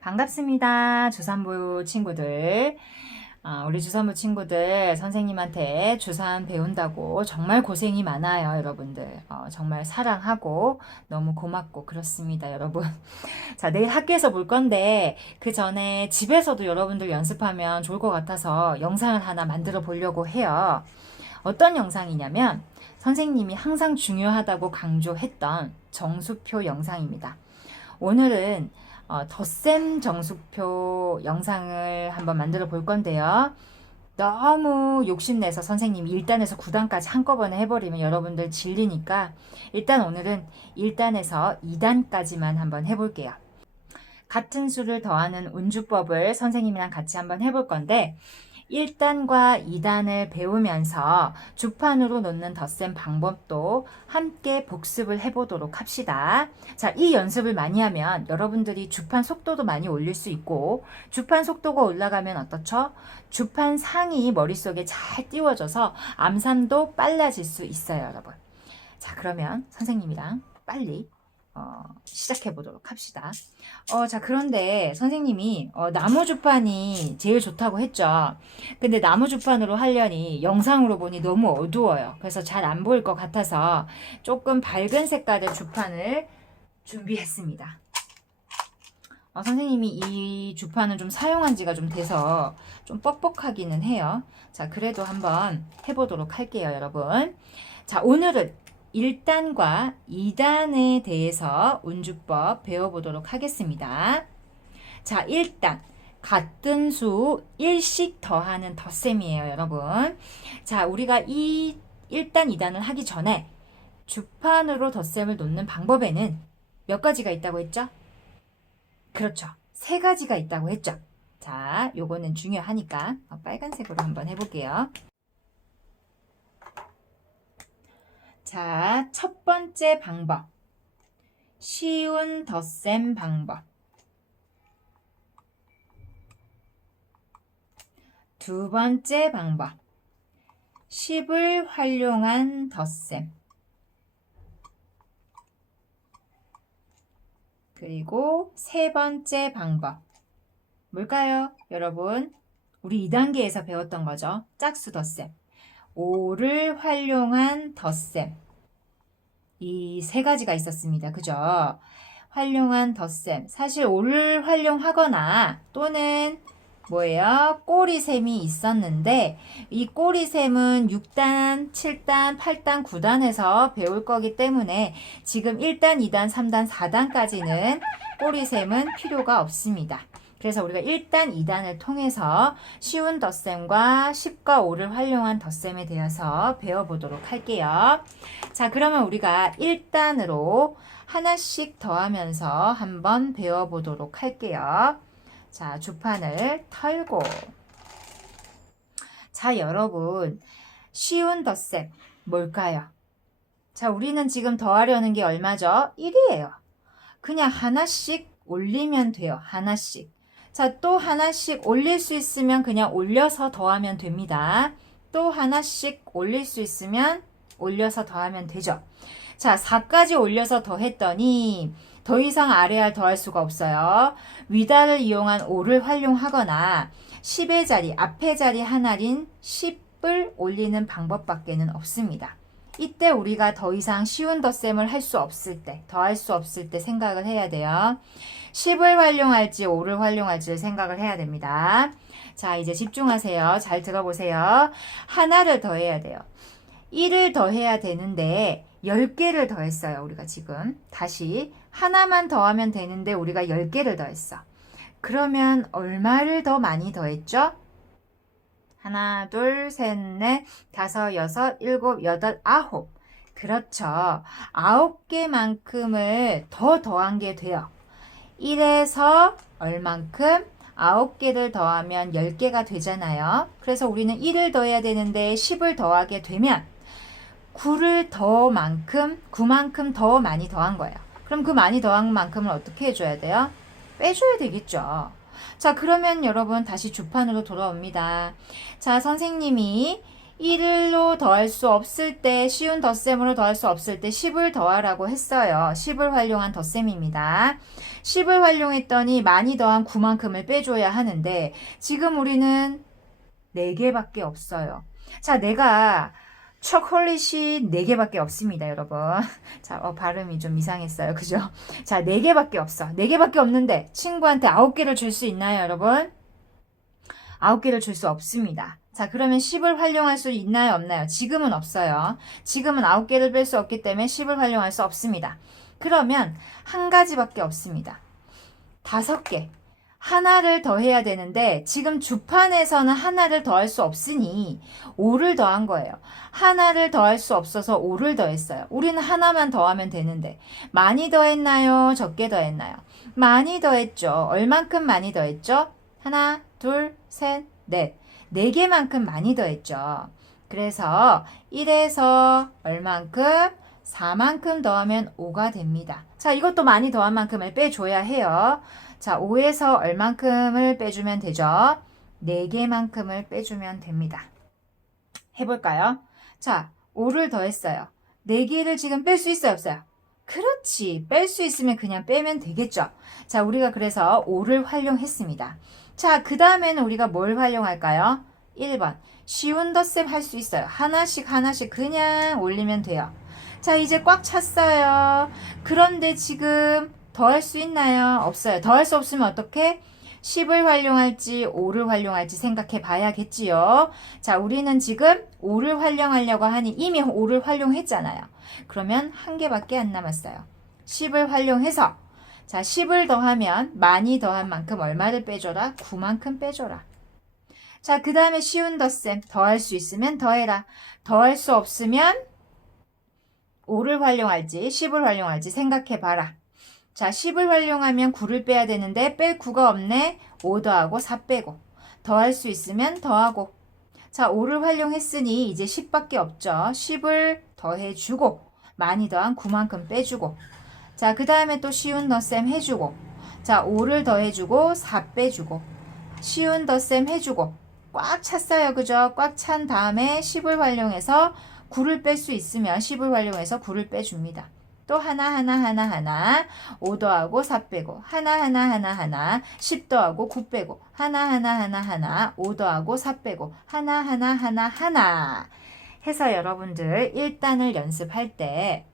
반갑습니다. 주산부 친구들. 아, 우리 주산부 친구들 선생님한테 주산 배운다고 정말 고생이 많아요, 여러분들. 어, 정말 사랑하고 너무 고맙고 그렇습니다, 여러분. 자, 내일 학교에서 볼 건데 그 전에 집에서도 여러분들 연습하면 좋을 것 같아서 영상을 하나 만들어 보려고 해요. 어떤 영상이냐면 선생님이 항상 중요하다고 강조했던 정수표 영상입니다. 오늘은 어, 덧셈 정수표 영상을 한번 만들어 볼 건데요. 너무 욕심내서 선생님이 1단에서 9단까지 한꺼번에 해버리면 여러분들 질리니까 일단 오늘은 1단에서 2단까지만 한번 해볼게요. 같은 수를 더하는 운주법을 선생님이랑 같이 한번 해볼 건데 1단과 2단을 배우면서 주판으로 놓는 덧셈 방법도 함께 복습을 해보도록 합시다. 자, 이 연습을 많이 하면 여러분들이 주판 속도도 많이 올릴 수 있고, 주판 속도가 올라가면 어떻죠? 주판 상이 머릿속에 잘 띄워져서 암산도 빨라질 수 있어요, 여러분. 자, 그러면 선생님이랑 빨리 어, 시작해 보도록 합시다. 어, 자, 그런데 선생님이 어, 나무 주판이 제일 좋다고 했죠. 근데 나무 주판으로 하려니 영상으로 보니 너무 어두워요. 그래서 잘 안 보일 것 같아서 조금 밝은 색깔의 주판을 준비했습니다. 어, 선생님이 이 주판은 좀 사용한 지가 좀 돼서 좀 뻑뻑하기는 해요. 자, 그래도 한번 해보도록 할게요, 여러분. 자, 오늘은 1단과 2단에 대해서 운주법 배워보도록 하겠습니다. 자, 1단. 같은 수 1씩 더하는 덧셈이에요, 여러분. 자, 우리가 이 1단, 2단을 하기 전에 주판으로 덧셈을 놓는 방법에는 몇 가지가 있다고 했죠? 그렇죠. 세 가지가 있다고 했죠. 자, 요거는 중요하니까 어, 빨간색으로 한번 해볼게요. 자, 첫 번째 방법. 쉬운 덧셈 방법. 두 번째 방법. 10을 활용한 덧셈. 그리고 세 번째 방법. 뭘까요? 여러분, 우리 2단계에서 배웠던 거죠. 짝수 덧셈. 5를 활용한 덧셈. 이 세 가지가 있었습니다. 그죠? 활용한 덧셈. 사실 5를 활용하거나 또는 뭐예요? 꼬리셈이 있었는데 이 꼬리셈은 6단, 7단, 8단, 9단에서 배울 거기 때문에 지금 1단, 2단, 3단, 4단까지는 꼬리셈은 필요가 없습니다. 그래서 우리가 1단, 2단을 통해서 쉬운 덧셈과 10과 5를 활용한 덧셈에 대해서 배워보도록 할게요. 자, 그러면 우리가 1단으로 하나씩 더하면서 한번 배워보도록 할게요. 자, 주판을 털고. 자, 여러분. 쉬운 덧셈 뭘까요? 자, 우리는 지금 더하려는 게 얼마죠? 1이에요. 그냥 하나씩 올리면 돼요. 하나씩. 자, 또 하나씩 올릴 수 있으면 그냥 올려서 더하면 됩니다. 또 하나씩 올릴 수 있으면 올려서 더하면 되죠. 자, 4까지 올려서 더했더니 더 이상 아래알 더할 수가 없어요. 위단을 이용한 5를 활용하거나 10의 자리, 앞의 자리 하나인 10을 올리는 방법밖에는 없습니다. 이때 우리가 더 이상 쉬운 덧셈을 할 수 없을 때, 더할 수 없을 때 생각을 해야 돼요. 10을 활용할지 5를 활용할지를 생각을 해야 됩니다. 자, 이제 집중하세요. 잘 들어보세요. 하나를 더해야 돼요. 1을 더해야 되는데 10개를 더했어요. 우리가 지금. 다시 하나만 더하면 되는데 우리가 10개를 더했어. 그러면 얼마를 더 많이 더했죠? 하나, 둘, 셋, 넷, 다섯, 여섯, 일곱, 여덟, 아홉. 그렇죠. 아홉 개만큼을 더 더한 게 돼요. 1에서 얼만큼? 9개를 더하면 10개가 되잖아요. 그래서 우리는 1을 더해야 되는데 10을 더하게 되면 9를 더 만큼, 9만큼 더 많이 더한 거예요. 그럼 그 많이 더한 만큼을 어떻게 해줘야 돼요? 빼줘야 되겠죠. 자, 그러면 여러분 다시 주판으로 돌아옵니다. 자, 선생님이 1로 더할 수 없을 때 쉬운 덧셈으로 더할 수 없을 때 10을 더하라고 했어요. 10을 활용한 덧셈입니다. 10을 활용했더니 많이 더한 9만큼을 빼줘야 하는데 지금 우리는 4개밖에 없어요. 자, 내가 초콜릿이 4개밖에 없습니다, 여러분. 자, 어, 발음이 좀 이상했어요. 그죠? 자, 4개밖에 없어. 4개밖에 없는데 친구한테 9개를 줄 수 있나요, 여러분? 9개를 줄 수 없습니다. 자, 그러면 10을 활용할 수 있나요, 없나요? 지금은 없어요. 지금은 9개를 뺄 수 없기 때문에 10을 활용할 수 없습니다. 그러면 한 가지밖에 없습니다. 다섯 개. 하나를 더해야 되는데 지금 주판에서는 하나를 더할 수 없으니 5를 더한 거예요. 하나를 더할 수 없어서 5를 더했어요. 우리는 하나만 더하면 되는데 많이 더했나요? 적게 더했나요? 많이 더했죠. 얼만큼 많이 더했죠? 하나, 둘, 셋, 넷. 네 개만큼 많이 더했죠. 그래서 1에서 얼만큼? 4만큼 더하면 5가 됩니다. 자, 이것도 많이 더한 만큼을 빼줘야 해요. 자, 5에서 얼만큼을 빼주면 되죠? 4개만큼을 빼주면 됩니다. 해볼까요? 자, 5를 더했어요. 4개를 지금 뺄 수 있어요, 없어요? 그렇지. 뺄 수 있으면 그냥 빼면 되겠죠. 자, 우리가 그래서 5를 활용했습니다. 자, 그 다음에는 우리가 뭘 활용할까요? 1번. 쉬운 덧셈 할 수 있어요. 하나씩 하나씩 그냥 올리면 돼요. 자, 이제 꽉 찼어요. 그런데 지금 더 할 수 있나요? 없어요. 더 할 수 없으면 어떻게? 10을 활용할지 5를 활용할지 생각해 봐야겠지요. 자, 우리는 지금 5를 활용하려고 하니 이미 5를 활용했잖아요. 그러면 한 개밖에 안 남았어요. 10을 활용해서 자, 10을 더하면 많이 더한 만큼 얼마를 빼줘라? 9만큼 빼줘라. 자, 그 다음에 쉬운 덧셈. 더할 수 있으면 더해라. 더할 수 없으면 5를 활용할지 10을 활용할지 생각해 봐라. 자, 10을 활용하면 9를 빼야 되는데 뺄 9가 없네. 5 더하고 4 빼고. 더할 수 있으면 더하고. 자, 5를 활용했으니 이제 10밖에 없죠. 10을 더해주고 많이 더한 9만큼 빼주고. 자, 그 다음에 또 쉬운 덧셈 해주고. 자, 5를 더해주고 4 빼주고. 쉬운 덧셈 해주고. 꽉 찼어요. 그죠? 꽉 찬 다음에 10을 활용해서 9를 뺄 수 있으면 10을 활용해서 9를 빼줍니다. 또 하나 하나 하나 하나 5 더하고 4 빼고 하나 하나 하나 하나 10 더하고 9 빼고 하나 하나 하나 하나 5 더하고 4 빼고 하나 하나 하나 하나 해서 여러분들 1단을 연습할 때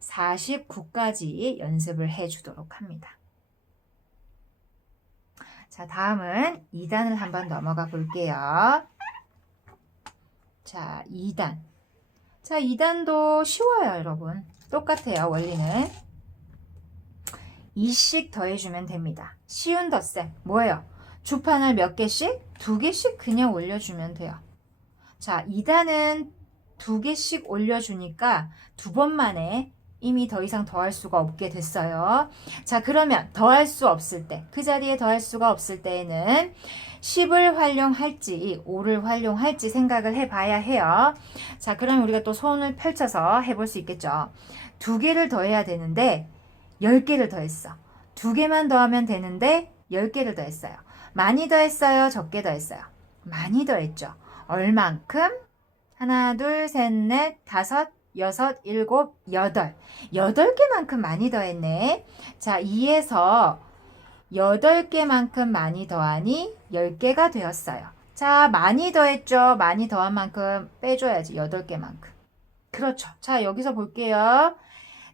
49까지 연습을 해 주도록 합니다. 자, 다음은 2단을 한번 넘어가 볼게요. 자, 2단. 자, 2단도 쉬워요, 여러분. 똑같아요, 원리는. 2씩 더해주면 됩니다. 쉬운 덧셈. 뭐예요? 주판을 몇 개씩? 두 개씩 그냥 올려주면 돼요. 자, 2단은 두 개씩 올려주니까 두 번 만에 이미 더 이상 더할 수가 없게 됐어요. 자, 그러면 더할 수 없을 때, 그 자리에 더할 수가 없을 때에는 10을 활용할지 5를 활용할지 생각을 해봐야 해요. 자, 그럼 우리가 또 손을 펼쳐서 해볼 수 있겠죠. 두 개를 더해야 되는데 10개를 더했어. 두 개만 더하면 되는데 10개를 더했어요. 많이 더했어요? 적게 더했어요? 많이 더했죠. 얼만큼? 하나, 둘, 셋, 넷, 다섯, 여섯, 일곱, 여덟. 여덟 개만큼 많이 더했네. 자, 2에서 여덟 개만큼 많이 더하니 열 개가 되었어요. 자, 많이 더했죠. 많이 더한 만큼 빼줘야지. 여덟 개만큼. 그렇죠. 자, 여기서 볼게요.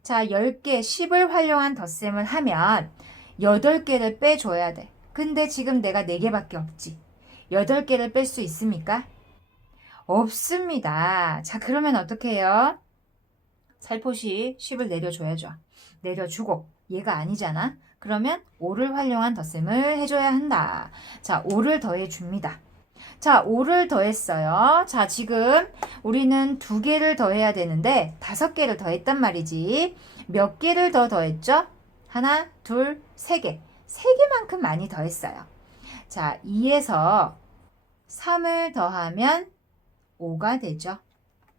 자, 10개, 10을 활용한 덧셈을 하면 8개를 빼줘야 돼. 근데 지금 내가 4개밖에 없지. 8개를 뺄 수 있습니까? 없습니다. 자, 그러면 어떻게 해요? 살포시 10을 내려줘야죠. 내려주고 얘가 아니잖아. 그러면 5를 활용한 덧셈을 해줘야 한다. 자, 5를 더해줍니다. 자, 5를 더했어요. 자, 지금 우리는 두 개를 더해야 되는데 다섯 개를 더했단 말이지. 몇 개를 더 더했죠? 하나, 둘, 세 개. 세 개만큼 많이 더했어요. 자, 2에서 3을 더하면 5가 되죠.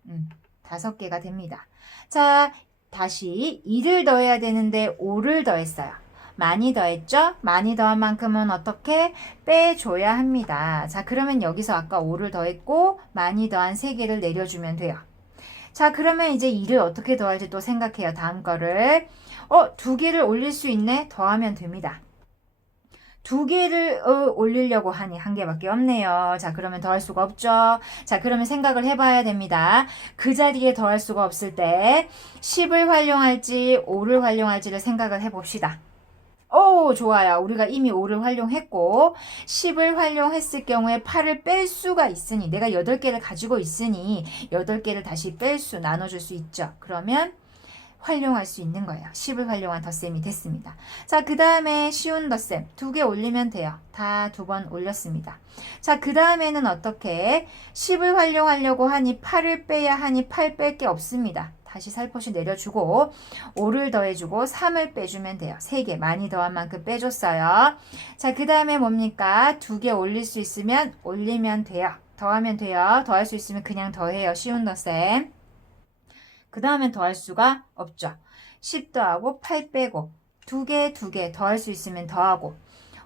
음, 다섯 개가 됩니다. 자, 다시 2를 더해야 되는데 5를 더했어요. 많이 더했죠? 많이 더한 만큼은 어떻게 빼줘야 합니다. 자, 그러면 여기서 아까 5를 더했고 많이 더한 3개를 내려주면 돼요. 자, 그러면 이제 2를 어떻게 더할지 또 생각해요. 다음 거를. 어, 두 개를 올릴 수 있네? 더하면 됩니다. 두 개를 어, 올리려고 하니 한 개밖에 없네요. 자, 그러면 더할 수가 없죠. 자, 그러면 생각을 해봐야 됩니다. 그 자리에 더할 수가 없을 때 10을 활용할지 5를 활용할지를 생각을 해봅시다. 오, 좋아요. 우리가 이미 5를 활용했고 10을 활용했을 경우에 8을 뺄 수가 있으니 내가 8개를 가지고 있으니 8개를 다시 뺄 수, 나눠줄 수 있죠. 그러면 활용할 수 있는 거예요. 10을 활용한 덧셈이 됐습니다. 자, 그 다음에 쉬운 덧셈 두 개 올리면 돼요. 다 두 번 올렸습니다. 자, 그 다음에는 어떻게 10을 활용하려고 하니 8을 빼야 하니 8 뺄 게 없습니다. 다시 살포시 내려주고 5를 더해주고 3을 빼주면 돼요. 3개 많이 더한 만큼 빼줬어요. 자, 그 다음에 뭡니까? 두 개 올릴 수 있으면 올리면 돼요. 더하면 돼요. 더할 수 있으면 그냥 더해요. 쉬운 덧셈. 그 다음엔 더할 수가 없죠. 10 더하고 8 빼고 두 개, 두 개 더할 수 있으면 더하고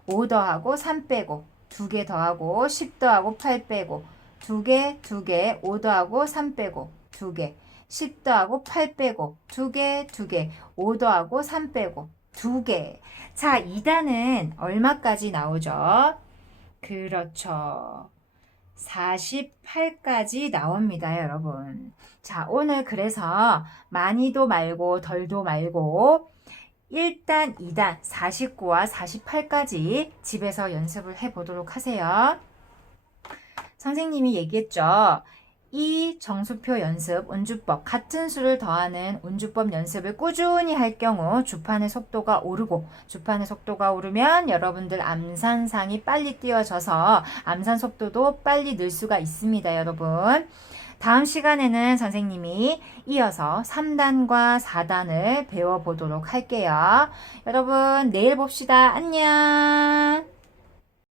5 더하고 3 빼고 두 개 더하고 10 더하고 8 빼고 두 개, 두 개, 5 더하고 3 빼고 두 개, 10 더하고 8 빼고 두 개, 두 개, 5 더하고 3 빼고 두 개. 자, 2단은 얼마까지 나오죠? 그렇죠. 48까지 나옵니다, 여러분. 자, 오늘 그래서 많이도 말고 덜도 말고 1단, 2단, 49와 48까지 집에서 연습을 해 보도록 하세요. 선생님이 얘기했죠. 이 정수표 연습, 운주법, 같은 수를 더하는 운주법 연습을 꾸준히 할 경우 주판의 속도가 오르고 주판의 속도가 오르면 여러분들 암산상이 빨리 띄워져서 암산 속도도 빨리 늘 수가 있습니다, 여러분. 다음 시간에는 선생님이 이어서 3단과 4단을 배워보도록 할게요. 여러분, 내일 봅시다. 안녕!